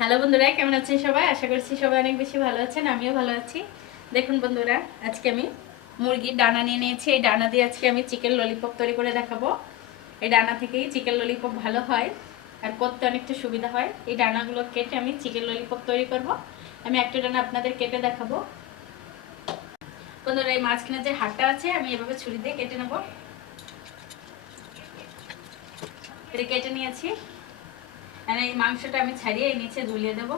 Hello বন্ধুরা, কেমন আছেন সবাই? আশা করছি সবাই অনেক বেশি ভালো আছেন। আমিও ভালো আছি। দেখুন বন্ধুরা, আজকে আমি মুরগির ডানা নিয়ে নিয়েছি। এই ডানা দিয়ে আজকে আমি চিকেন ললিপপ তৈরি করে দেখাবো। এই ডানা থেকেই চিকেন ললিপপ ভালো হয় আর করতে অনেকটা সুবিধা হয়। এই ডানাগুলো কেটে আমি চিকেন ললিপপ তৈরি করব। আমি একটা ডানা আপনাদের কেটে দেখাবো। বন্ধুরা, এই মাঝখানে যে হাড়টা আছে আমি এভাবে ছুরি দিয়ে কেটে নেব। এটা কেটে নিয়েছি। আর এই মাংসটা আমি ছাড়িয়ে নিচে ঝুলিয়ে দেবো।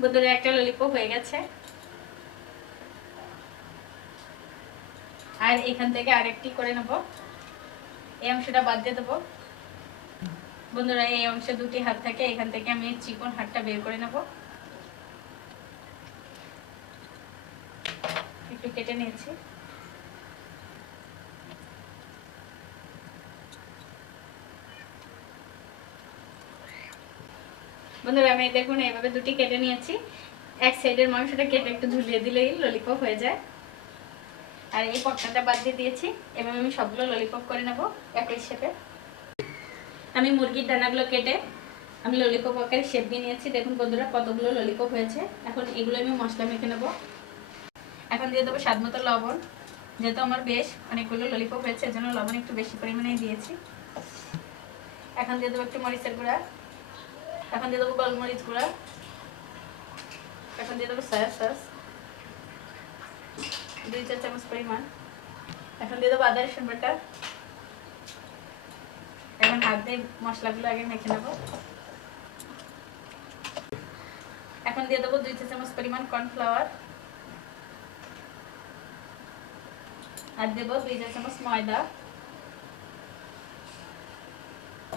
বন্ধুরা, একটা ললিপপ হয়ে গেছে। আর এখান থেকে আরেকটি করে নেব। এই অংশটা বাদ দিয়ে দেবো। বন্ধুরা, এই অংশে দুটি হাত থাকে, এখান থেকে আমি চিকন হাতটা বের করে নেব। একটু কেটে নিয়েছি। বন্ধুরা, আমি দেখুন এইভাবে দুটি কেটে নিয়েছি। এক সাইডের মাংসটা কেটে একটু ঝুলিয়ে দিলেই ললিপপ হয়ে যায়। আর এই পটকাটা বাদ দিয়ে দিয়েছি। এভাবে আমি সবগুলো ললিপপ করে নেব একই শেপে। আমি মুরগির ডানাগুলো কেটে আমি ললিপপ আকারে শেপ দিয়ে নিয়েছি। দেখুন বন্ধুরা, কতগুলো ললিপপ হয়েছে। এখন এগুলো আমি মশলা মেখে নেব। এখন দিয়ে দেবো স্বাদ মতো লবণ। যেহেতু আমার বেশ অনেকগুলো ললিপপ হয়েছে, এজন্য লবণ একটু বেশি পরিমাণে দিয়েছি। এখন দিয়ে দেবো একটু মরিচের গুঁড়া। এখন দিয়ে দেবো গোলমরিচ গুঁড়া। এখন দিয়ে দেবো সয়া সস 2-4 চামচ পরিমাণ। এখন দিয়ে দেবো আদা রসুন বাটা। এখন হাত দিয়ে মশলাগুলো আগে মেখে নেব। এখন দিয়ে দেবো 2-4 চামচ পরিমাণ কর্নফ্লাওয়ার। আর দেবো 2-4 চামচ ময়দা।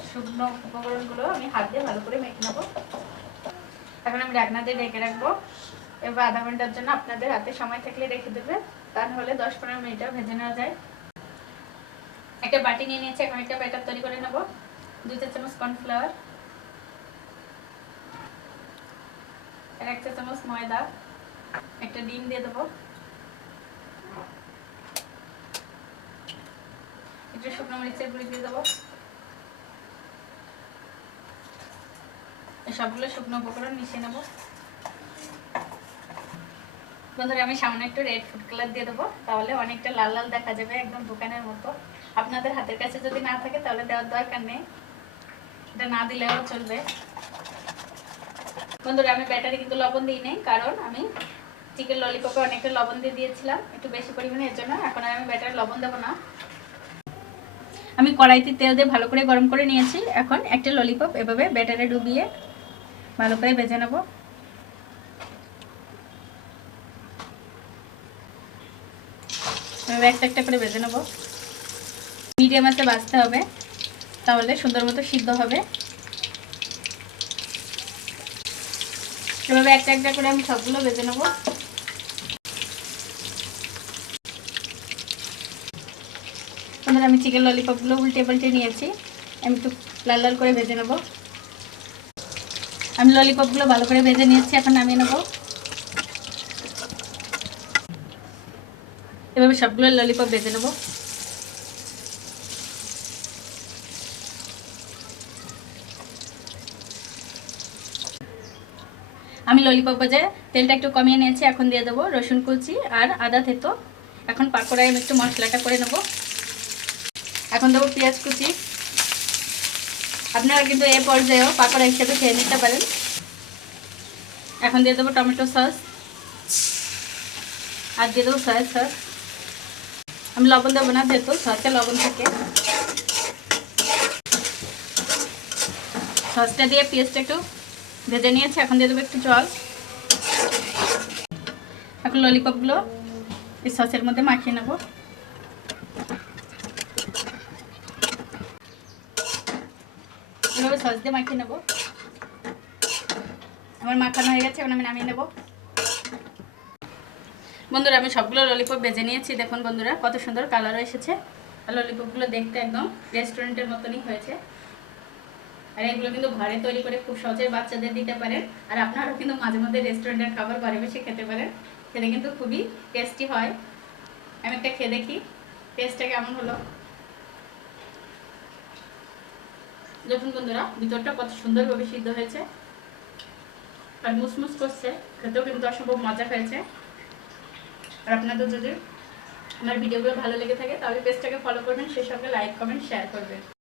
শুকনো উপকরণগুলো আমি হাত দিয়ে ভালো করে মেখে নেব। এখন আমি ঢাকনা দিয়ে ঢেকে রাখবো। এবার আধা ঘন্টার জন্য আপনাদের হাতে সময় থাকলে রেখে দেবে, তা নাহলে 10-15 মিনিটেও ভেজে নেওয়া যায়। একটা বাটি নিয়ে নিয়েছি। এখন একটা ব্যাটার তৈরি করে নেব। 2-4 চামচ কর্নফ্লাওয়ার, 1 চা চামচ ময়দা, একটা ডিম দিয়ে দেবো, একটু শুকনো মরিচের গুঁড়ি দিয়ে দেবো। সবগুলো শুকনো উপকরণ মিশিয়ে নেব। বন্ধুরা, আমি সামনে একটু রেড ফুড কালার দিয়ে দেবো, তাহলে অনেকটা লাল লাল দেখা যাবে, একদম দোকানের মতো। আপনাদের হাতের কাছে যদি না থাকে তাহলে দেওয়ার দরকার নেই, এটা না দিলেও চলবে। বন্ধুরা, আমি ব্যাটারে কিন্তু লবণ দিই নাই, কারণ আমি চিকেন ললিপপে অনেকটা লবণ দিয়ে দিয়েছিলাম একটু বেশি পরিমাণে, এর জন্য এখন আর আমি ব্যাটারে লবণ দেবো না। আমি কড়াইতে তেল দিয়ে ভালো করে গরম করে নিয়েছি। এখন একটা ললিপপ এভাবে ব্যাটারে ডুবিয়ে ভালো করে ভেজে নেব। এভাবে একটা একটা করে ভেজে নেব। মিডিয়াম আঁচে ভাজতে হবে, তাহলে সুন্দর মতো সিদ্ধ হবে। এভাবে একটা একটা করে আমি সবগুলো ভেজে নেব। আমি চিকেন ললিপপগুলো উল্টে পাল্টে নিয়েছি। আমি একটু লাল লাল করে ভেজে নেব। আমি ললিপপগুলো ভালো করে ভেজে নিয়েছি, এখন নামিয়ে নেব। এভাবে সবগুলো ললিপপ ভেজে নেব। আমি ললিপপ ভাজে তেলটা একটু কমিয়ে নিয়েছি। এখন দিয়ে দেবো রসুন কুচি আর আদা থেতো। এখন পাকোড়ায় আমি একটু মশলাটা করে নেব। এখন দেবো পেঁয়াজ কুচি। আপনারা কিন্তু এই পর্যায়েও পাকোড়া হিসেবে খেয়ে নিতে পারেন। এখন দিয়ে দেবো টমেটো সস আর দিয়ে দেবো সয়া সস। আমি লবণ দেবো না, যেহেতু সসে লবণ থাকে। সসটা দিয়ে পেঁয়াজটা একটু ভেজে নিয়েছি। এখন দিয়ে দেবো একটু জল। এখন ললিপপগুলো এই সসের মধ্যে মাখিয়ে নেব। এভাবে সস দিয়ে মাখিয়ে নেব। আমার মাখানো হয়ে গেছে, এখন আমি নামিয়ে নেব। বন্ধুরা, আমি সবগুলো ললিপপ ভেজে নিয়েছি। দেখুন বন্ধুরা, কত সুন্দর কালারও এসেছে। আর ললিপপগুলো দেখতে একদম রেস্টুরেন্টের মতনই হয়েছে। আর এগুলো কিন্তু ঘরে তৈরি করে খুব সহজে বাচ্চাদের দিতে পারেন। আর আপনারাও কিন্তু মাঝে মধ্যে রেস্টুরেন্টের খাবার ঘরে বসে খেতে পারেন, খেতে কিন্তু খুবই টেস্টি হয়। আমি একটা খেয়ে দেখি টেস্টটা কেমন হলো। দেখুন বন্ধুরা, ভিতরটা কত সুন্দরভাবে সিদ্ধ হয়েছে আর মুসমুস করছে, খেতেও কিন্তু অসম্ভব মজা হয়েছে। আর আপনাদের যদি আমার ভিডিওগুলো ভালো লেগে থাকে তাহলে পেজটাকে ফলো করবেন, সেই সঙ্গে লাইক কমেন্ট শেয়ার করবেন।